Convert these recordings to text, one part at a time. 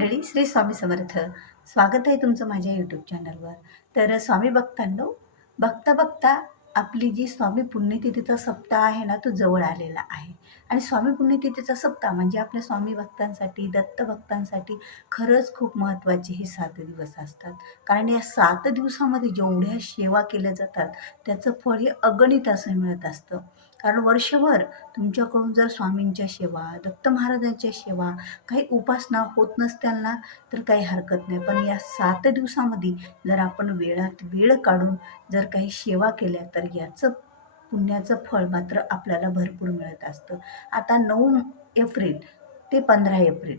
मंडळी, श्री स्वामी समर्थ. स्वागत आहे तुमचं माझ्या यूट्यूब चॅनलवर. तर स्वामी भक्तांनो, बघता बघता आपली जी स्वामी पुण्यतिथीचा सप्ताह आहे ना, तो जवळ आलेला आहे. आणि स्वामी पुण्यतिथीचा सप्ताह म्हणजे आपल्या स्वामी भक्तांसाठी, दत्त भक्तांसाठी खरंच खूप महत्त्वाचे हे 7 दिवस असतात. कारण या 7 दिवसामध्ये जेवढ्या सेवा केल्या जातात, त्याचं फळ हे अगणित असं मिळत असतं. कारण वर्षभर तुमच्याकडून जर स्वामींच्या सेवा, दत्त महाराजांच्या सेवा, काही उपासना होत नसत्याल ना, तर काही हरकत नाही. पण या 7 दिवसामध्ये जर आपण वेळात वेळ काढून जर काही सेवा केल्या, तर याचं पुण्याचं फळ मात्र आपल्याला भरपूर मिळत असतं. आता 9 एप्रिल ते 15 एप्रिल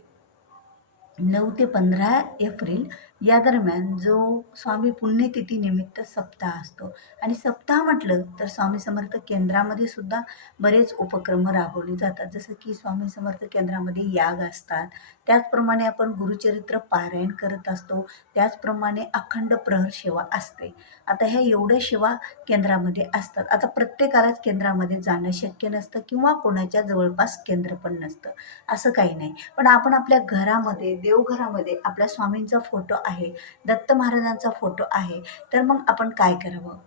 9 ते 15 एप्रिल या दरम्यान जो स्वामी पुण्यतिथी निमित्त सप्ताह असतो. आणि सप्ताह म्हटलं तर स्वामी समर्थ केंद्रामध्ये सुद्धा बरेच उपक्रम राबवले जातात. जसं की स्वामी समर्थ केंद्रामध्ये याग असतात, त्याचप्रमाणे आपण गुरुचरित्र पारायण करत असतो, त्याचप्रमाणे अखंड प्रहर सेवा असते. आता ह्या एवढ्या सेवा केंद्रामध्ये असतात. आता प्रत्येकालाच केंद्रामध्ये जाणं शक्य नसतं किंवा कोणाच्या जवळपास केंद्र पण नसतं, असं काही नाही. पण आपण आपल्या घरामध्ये, देवघरामध्ये आपल्या स्वामींचा फोटो आहे, दत्त महाराजांचा फोटो आहे, तर मग आपण काय करावं?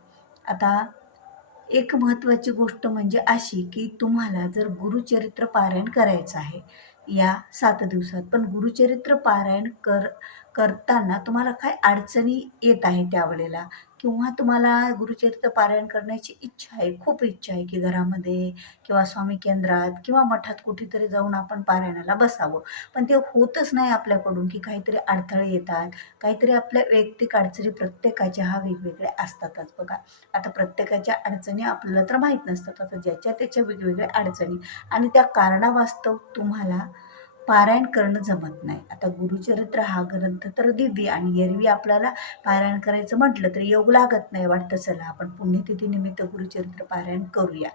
आता एक महत्त्वाची गोष्ट म्हणजे अशी, की तुम्हाला जर गुरुचरित्र पारायण करायचं आहे या 7 दिवसात, पण गुरुचरित्र पारायण करताना तुम्हाला काय अडचणी येत आहे त्यावेळेला, किंवा तुम्हाला गुरुचरित्र पारायण करण्याची इच्छा आहे, खूप इच्छा आहे, की घरामध्ये किंवा स्वामी केंद्रात किंवा मठात कुठेतरी जाऊन आपण पारायणाला बसावं. पण ते होतच नाही आपल्याकडून, की काहीतरी अडथळे येतात, काहीतरी आपल्या वैयक्तिक अडचणी प्रत्येकाच्या ह्या वेगवेगळ्या असतातच बघा. आता प्रत्येकाच्या अडचणी आपल्याला तर माहीत नसतात. आता ज्याच्या त्याच्या वेगवेगळ्या अडचणी आणि त्या कारणावास्तव तुम्हाला पारायण करणं जमत नाही. आता गुरुचरित्र हा ग्रंथ तर दिव्य आणि एरवी आपल्याला पारायण करायचं म्हटलं तर योग लागत नाही. वाटतं चला आपण पुण्यतिथीनिमित्त गुरुचरित्र पारायण करूया,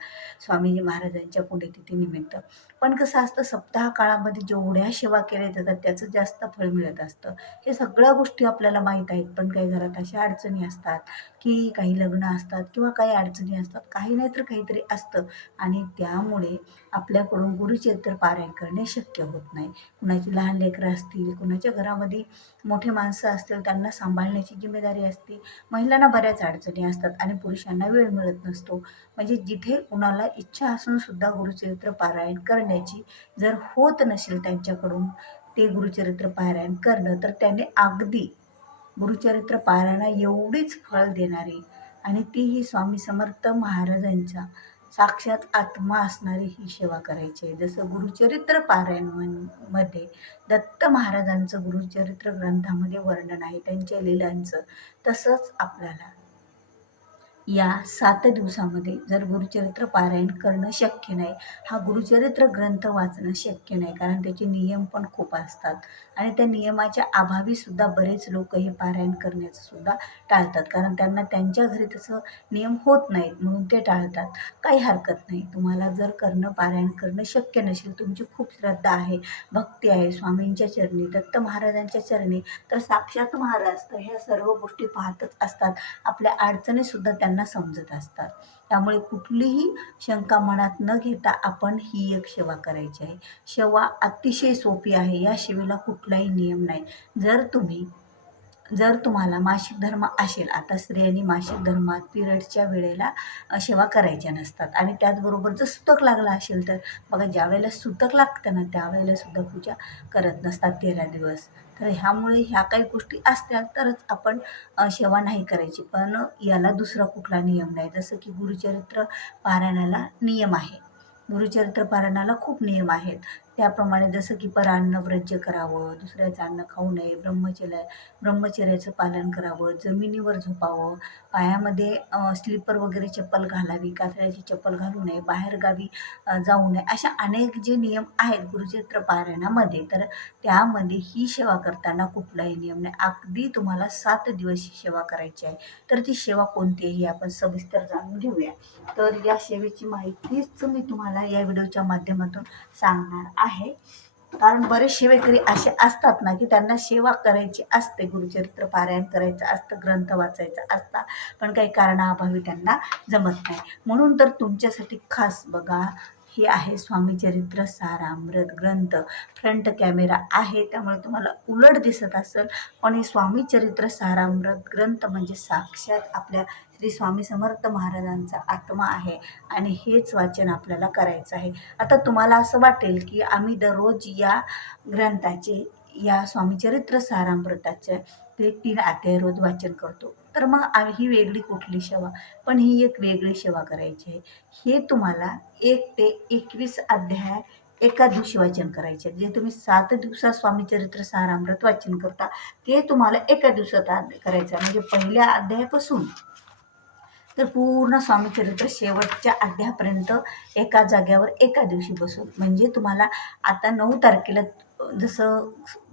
स्वामीजी महाराजांच्या पुण्यतिथीनिमित्त. पण कसं असतं, सप्ताह काळामध्ये जेवढ्या सेवा केल्या जातात त्याचं जास्त फळ मिळत असतं. हे सगळ्या गोष्टी आपल्याला माहीत आहेत. पण काही घरात अशा अडचणी असतात, की काही लग्न असतात किंवा काही अडचणी असतात, काही नाही तर काहीतरी असतं आणि त्यामुळे आपल्याकडून गुरुचरित्र पारायण करणे शक्य होत नाही. कुणाची लहान लेकरं असतील, कुणाच्या घरामध्ये मोठे माणसं असतील, त्यांना सांभाळण्याची जिम्मेदारी असते. महिलांना बऱ्याच अडचणी असतात आणि पुरुषांना वेळ मिळत नसतो. म्हणजे जिथे कुणाला इच्छा असून सुद्धा गुरुचरित्र पारायण करण्याची जर होत नसेल त्यांच्याकडून ते गुरुचरित्र पारायण करणं, तर त्याने अगदी गुरुचरित्र पारायणा एवढीच फळ देणारी आणि तीही स्वामी समर्थ महाराजांच्या साक्षात आत्मा असणारी ही सेवा करायची आहे. जसं गुरुचरित्र पारायण मध्ये दत्त महाराजांचं गुरुचरित्र ग्रंथामध्ये वर्णन आहे त्यांच्या लीलांचं, तसंच आपल्याला या 7 दिवसामध्ये जर गुरुचरित्र पारायण करणं शक्य नाही, हा गुरुचरित्र ग्रंथ वाचणं शक्य नाही, कारण त्याचे नियम पण खूप असतात आणि त्या नियमाच्या अभावी सुद्धा बरेच लोक हे पारायण करण्याचं सुद्धा टाळतात. कारण त्यांना त्यांच्या घरी तसं नियम होत नाहीत म्हणून ते टाळतात. काही हरकत नाही. तुम्हाला जर पारायण करणं शक्य नसेल, तुमची खूप श्रद्धा आहे, भक्ती आहे स्वामींच्या चरणी, दत्त महाराजांच्या चरणी, तर साक्षात महाराज तर ह्या सर्व गोष्टी पाहतच असतात. आपल्या अडचणीसुद्धा त्यांना समजत असतात. त्यामुळे कुठलीही शंका मनात न घेता आपण ही एक सेवा करायची आहे. सेवा अतिशय सोपी आहे. या सेवेला कुठलाही नियम नाही. जर तुम्हाला मासिक धर्म असेल, आता स्त्रियांनी मासिक धर्मात पिरियडच्या वेळेला सेवा करायच्या नसतात आणि त्याचबरोबर जर सुतक लागला असेल, तर बघा ज्यावेळेला सुतक लागतं ना त्यावेळेला सुद्धा पूजा करत नसतात 13 दिवस. तर ह्यामुळे ह्या काही गोष्टी असत्या तरच आपण सेवा नाही करायची. पण याला दुसरा कुठला नियम नाही. जसं की गुरुचरित्र पारायणाला नियम आहे, गुरुचरित्र पारायणाला खूप नियम आहेत. त्याप्रमाणे जसं की परान्न वर्ज्य करावं, दुसऱ्याचं अन्न खाऊ नये, ब्रह्मचर्याचं पालन करावं, जमिनीवर झोपावं, पायामध्ये स्लीपर वगैरे चप्पल घालावी, कातळ्याची चप्पल घालू नये, बाहेरगावी जाऊ नये, अशा अनेक जे नियम आहेत गुरुचरित्र पारायणामध्ये, तर त्यामध्ये ही सेवा करताना कुठलाही नियम नाही. अगदी तुम्हाला 7 दिवस ही सेवा करायची आहे. तर ती सेवा कोणती आहे हे आपण सविस्तर जाणून घेऊया. तर या सेवेची माहितीच मी तुम्हाला या व्हिडिओच्या माध्यमातून सांगणार आहे. कारण बरेच सेवेकरी असे असतात ना, की त्यांना सेवा करायची असते, गुरुचरित्र पारायण करायचं असतं, ग्रंथ वाचायचा असता, पण काही कारणाअभावी त्यांना जमत नाही. म्हणून तर तुमच्यासाठी खास बघा, हे आहे स्वामी चरित्र सारामृत ग्रंथ. फ्रंट कॅमेरा आहे त्यामुळे तुम्हाला उलट दिसत असेल, पण हे स्वामी चरित्र सारामृत ग्रंथ म्हणजे साक्षात आपल्या श्री स्वामी समर्थ महाराजांचा आत्मा आहे आणि हेच वाचन आपल्याला करायचं आहे. आता तुम्हाला असं वाटेल की आम्ही दररोज या ग्रंथाचे, या स्वामी चरित्र सारामृताचे ते 3 अध्याय रोज वाचन करतो, तर मग ही वेगळी कुठली सेवा? पण ही एक वेगळी सेवा करायची आहे. हे तुम्हाला 1 ते 21 अध्याय एका दिवशी वाचन करायचे. जे तुम्ही 7 दिवसात स्वामी चरित्र सारामृत वाचन करता, ते तुम्हाला एका दिवसात करायचं आहे. म्हणजे पहिल्या अध्यायापासून तर पूर्ण स्वामी चरित्र शेवटच्या अध्यायापर्यंत एका जाग्यावर एका दिवशी बसून. म्हणजे तुम्हाला आता 9 तारखेला जसं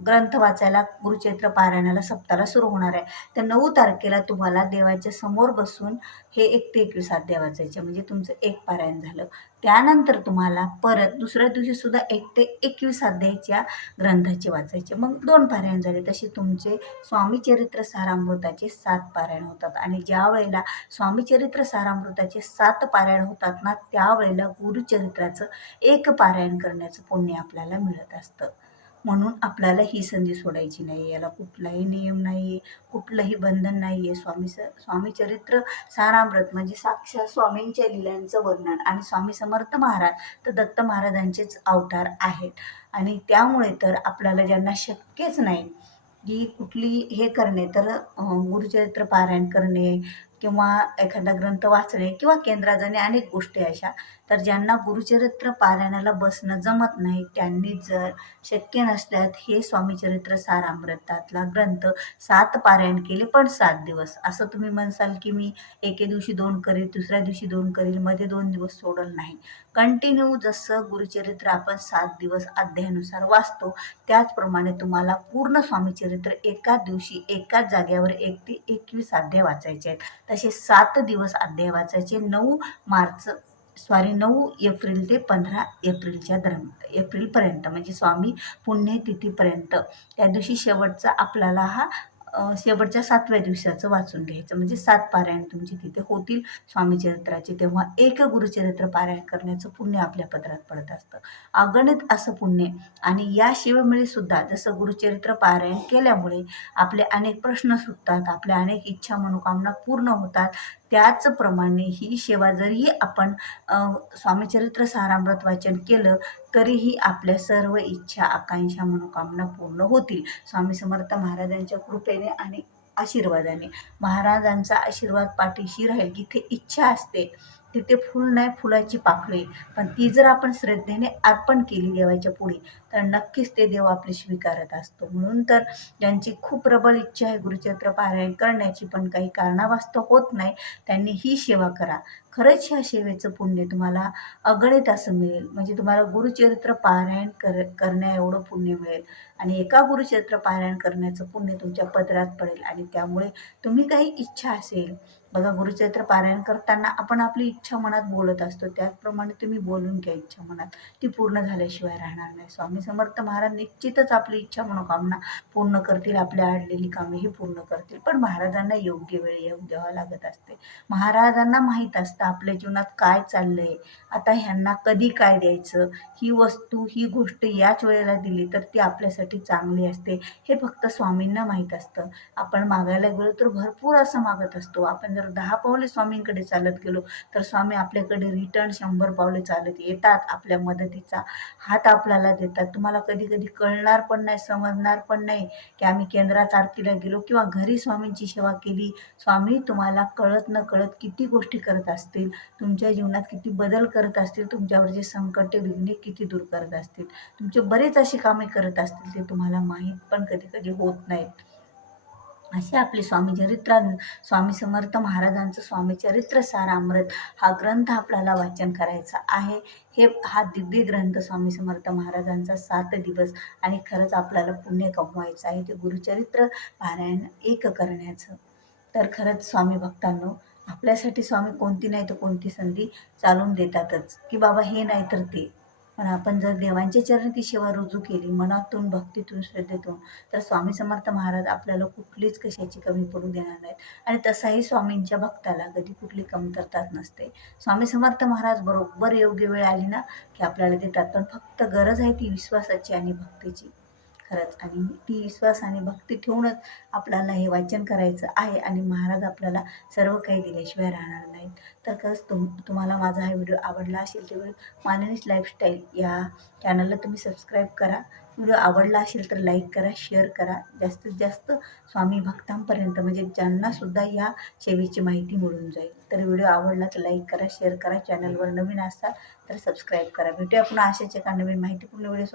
ग्रंथ वाचायला गुरुचरित्र पारायणाला सप्ताहाला सुरू होणार आहे, तर 9 तारखेला तुम्हाला देवाच्या समोर बसून हे 1 ते 21 अध्याय वाचायचे. म्हणजे तुमचं एक पारायण झालं. त्यानंतर तुम्हाला परत दुसऱ्या दिवशी सुद्धा 1 ते 21 अध्यायाच्या ग्रंथाचे वाचायचे. मग 2 पारायण झाले. तसे तुमचे स्वामी चरित्र सारामृताचे 7 पारायण होतात. आणि ज्या वेळेला स्वामी चरित्र सारामृताचे 7 पारायण होतात ना, त्यावेळेला गुरुचरित्राचं 1 पारायण करण्याचं पुण्य आपल्याला मिळत असतं. म्हणून आपल्याला ही संधी सोडायची नाही. याला कुठलाही नियम नाही आहे, कुठलंही बंधन नाही आहे. स्वामी चरित्र सारामृत म्हणजे साक्षात स्वामींच्या लीलांचं वर्णन. आणि स्वामी समर्थ महाराज तर दत्त महाराजांचेच अवतार आहेत. आणि त्यामुळे तर आपल्याला ज्यांना शक्यच नाही की कुठली हे करणे, तर गुरुचरित्र पारायण करणे किंवा एखादा ग्रंथ वाचणे किंवा केंद्रात जाणे, अनेक गोष्टी अशा. तर ज्यांना गुरुचरित्र पारायणाला बसणं जमत नाही, त्यांनी जर शक्य नसल्यास हे स्वामी चरित्र सारामृतातला ग्रंथ 7 पारायण केले, पण 7 दिवस. असं तुम्ही म्हणसाल की मी एके दिवशी 2 करील, दुसऱ्या दिवशी 2 करील, मध्ये 2 दिवस सोडल, नाही. कंटिन्यू जसं गुरुचरित्र आपण 7 दिवस अध्यायानुसार वाचतो, त्याचप्रमाणे तुम्हाला पूर्ण स्वामी चरित्र एका दिवशी एकाच जागेवर 1 ते 21 अध्याय वाचायचे आहेत. तसे 7 दिवस अध्याय वाचायचे. 9 एप्रिल ते 15 एप्रिलच्या एप्रिलपर्यंत, म्हणजे स्वामी पुण्यतिथीपर्यंत. त्या दिवशी शेवटचा आपल्याला हा शेवटच्या 7व्या दिवसाचं वाचून घ्यायचं. म्हणजे 7 पारायण तुमचे तिथे होतील स्वामी चरित्राचे. तेव्हा एक गुरुचरित्र पारायण करण्याचं पुण्य आपल्या पदरात पडत असतं, अगणित असं पुण्य. आणि या शिवमेळी सुद्धा जसं गुरुचरित्र पारायण केल्यामुळे आपले अनेक प्रश्न सुटतात, आपल्या अनेक इच्छा मनोकामना पूर्ण होतात. त्याचप्रमाणे ही सेवा जरी आपण स्वामी चरित्र सारामृत वाचन केलं, तरीही आपल्या सर्व इच्छा आकांक्षा मनोकामना पूर्ण होतील स्वामी समर्थ महाराजांच्या कृपेने आणि आशीर्वादाने. महाराजांचा आशीर्वाद पाठीशी राहील. जिथे इच्छा असते तिथे फुल नाही, फुलाची पाकळी. पण ती जर आपण श्रद्धेने अर्पण केली देवाच्या पुढे, तर नक्कीच ते देव आपले स्वीकारत असतो. म्हणून तर ज्यांची खूप प्रबळ इच्छा आहे गुरुचरित्र पारायण करण्याची, पण काही कारणावास्तव होत नाही, त्यांनी ही सेवा करा. खरंच ह्या सेवेचं पुण्य तुम्हाला अगणित असं मिळेल. म्हणजे तुम्हाला गुरुचरित्र पारायण करण्या एवढं पुण्य मिळेल. आणि एका गुरुचरित्र पारायण करण्याचं पुण्य तुमच्या पदरात पडेल. आणि त्यामुळे तुम्ही काही इच्छा असेल, बघा गुरुचरित्र पारायण करताना आपण आपली इच्छा मनात बोलत असतो, त्याचप्रमाणे तुम्ही बोलून घ्या इच्छा मनात, ती पूर्ण झाल्याशिवाय राहणार नाही. स्वामी समर्थ महाराज निश्चितच आपली इच्छा मनोकामना पूर्ण करतील, आपल्या अडलेली कामेही पूर्ण करतील. पण महाराजांना योग्य वेळ येऊ द्यावा लागत असते. महाराजांना माहीत असतं आपल्या जीवनात काय चाललंय, आता ह्यांना कधी काय द्यायचं. ही वस्तू, ही गोष्ट याच वेळेला दिली तर ती आपल्यासाठी चांगली असते, हे फक्त स्वामींना माहीत असतं. आपण मागायला गेलो तर भरपूर असं मागत असतो. आपण जर 10 पावले स्वामींकडे चालत गेलो, तर स्वामी आपल्याकडे रिटर्न 100 पावले चालत येतात. आपल्या मदतीचा हात आपल्याला देतात. तुम्हाला कधी कधी कळणार पण नाही, समजणार पण नाही की आम्ही केंद्रात आरतीला गेलो किंवा घरी स्वामींची सेवा केली. स्वामी तुम्हाला कळत न कळत किती गोष्टी करत असतील, तुमच्या जीवनात किती बदल करत असतील, तुमच्यावरचे संकटे विघ्ने किती दूर करत असतील, तुमचे बरेच अशी कामे करत असतील, ते तुम्हाला माहीत पण कधी कधी होत नाहीत. असे आपले स्वामी समर्थ महाराजांचं स्वामी चरित्र सारामृत हा ग्रंथ आपल्याला वाचन करायचा आहे. हा दिव्य ग्रंथ स्वामी समर्थ महाराजांचा 7 दिवस. आणि खरंच आपल्याला पुण्य कमवायचं आहे ते गुरुचरित्र पारायण एक करण्याचं. तर खरंच स्वामी भक्तांनो, आपल्यासाठी स्वामी कोणती नाही तर कोणती संधी चालून देतातच, की बाबा हे नाही तर ते. पण आपण जर देवांच्या चरणी ती सेवा रुजू केली मनातून, भक्तीतून, श्रद्धेतून, तर स्वामी समर्थ महाराज आपल्याला कुठलीच कशाची कमी पडू देणार नाहीत. आणि तसाही स्वामींच्या भक्ताला कधी कुठली कमतरताच नसते. स्वामी समर्थ महाराज बरोबर योग्य वेळ आली ना की आपल्याला देतात. पण फक्त गरज आहे ती विश्वासाची आणि भक्तीची. खरंच, आणि ती विश्वास आणि भक्ती ठेवूनच आपल्याला हे वाचन करायचं आहे आणि महाराज आपल्याला सर्व काही दिल्याशिवाय राहणार नाहीत. तर खरंच तुम्हाला माझा हा व्हिडिओ आवडला असेल तर माननीच लाईफस्टाईल या चॅनलला तुम्ही सबस्क्राईब करा. व्हिडिओ आवडला असेल तर लाईक करा, शेअर करा. जास्तीत जास्त स्वामी भक्तांपर्यंत म्हणजे ज्यांनासुद्धा या सेवेची माहिती मिळून जाईल. तर व्हिडिओ आवडला तर लाईक करा, शेअर करा. चॅनलवर नवीन असाल तर सबस्क्राईब करा. भेटूया पुन्हा अशाच एका नवीन माहितीपूर्ण व्हिडिओ.